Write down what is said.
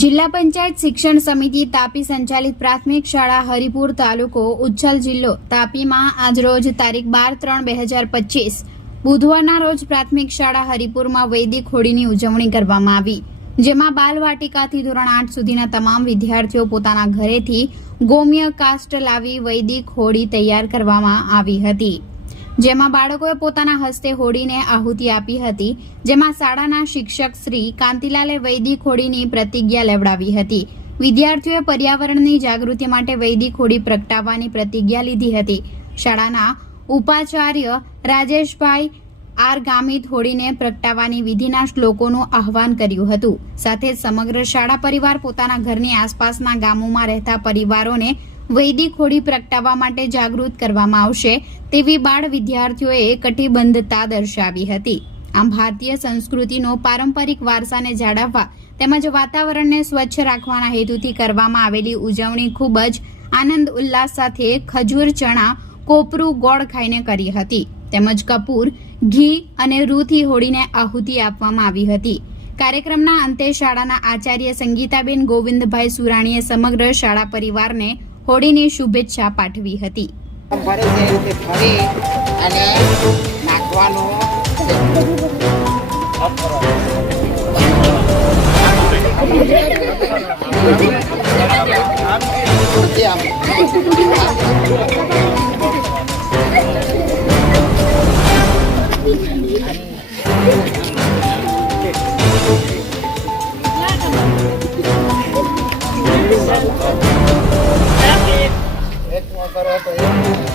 જિલ્લા પંચાયત શિક્ષણ સમિતિ તાપી સંચાલિત પ્રાથમિક શાળા હરિપુર તાલુકો ઉચ્છલ જિલ્લો તાપીમાં આજરોજ તારીખ બાર ત્રણ બે હજાર પચીસ બુધવારના રોજ પ્રાથમિક શાળા હરિપુરમાં વૈદિક હોળીની ઉજવણી કરવામાં આવી, જેમાં બાલવાટિકાથી ધોરણ આઠ સુધીના તમામ વિદ્યાર્થીઓ પોતાના ઘરેથી ગોમ્ય કાસ્ટ લાવી વૈદિક હોળી તૈયાર કરવામાં આવી હતી. જેમાં બાળકોએ પોતાના હસ્તે હોળીને આહુતિ આપી હતી, જેમાં શાળાના શિક્ષક શ્રી કાંતિલાલે વૈદિક હોળીની પ્રતિજ્ઞા લેવડાવી હતી. વિદ્યાર્થીઓએ પર્યાવરણની જાગૃતિ માટે વૈદિક હોળી પ્રગટાવવાની પ્રતિજ્ઞા લીધી હતી. શાળાના ઉપાચાર્ય રાજેશભાઈ આર ગામિત હોળીને પ્રગટાવવાની વિધિના શ્લોકોનું આહવાન કર્યું હતું. સાથે સમગ્ર શાળા પરિવાર પોતાના ઘરની આસપાસના ગામોમાં રહેતા પરિવારોને વૈદિક હોળી પ્રગટાવવા માટે જાગૃત કરવામાં આવશે તેવી બાળ વિદ્યાર્થીઓએ કટિબદ્ધતા દર્શાવી હતી. આમ ભારતીય સંસ્કૃતિનો પારંપરિક વારસાને જાળવવા તેમજ વાતાવરણને સ્વચ્છ રાખવાના હેતુથી કરવામાં આવેલી ઉજવણી ખૂબ જ આનંદ ઉલ્લાસ સાથે ખજૂર, ચણા, કોપરું ગોળ ખાઈને કરી હતી. તેમજ કપૂર, ઘી અને રૂથી હોળીને આહુતિ આપવામાં આવી હતી. કાર્યક્રમના અંતે શાળાના આચાર્ય સંગીતાબેન ગોવિંદભાઈ સુરાણીએ સમગ્ર શાળા પરિવારને હોળીની શુભેચ્છા પાઠવી હતી. ફરે છે અને નાખવાનું છે. પછી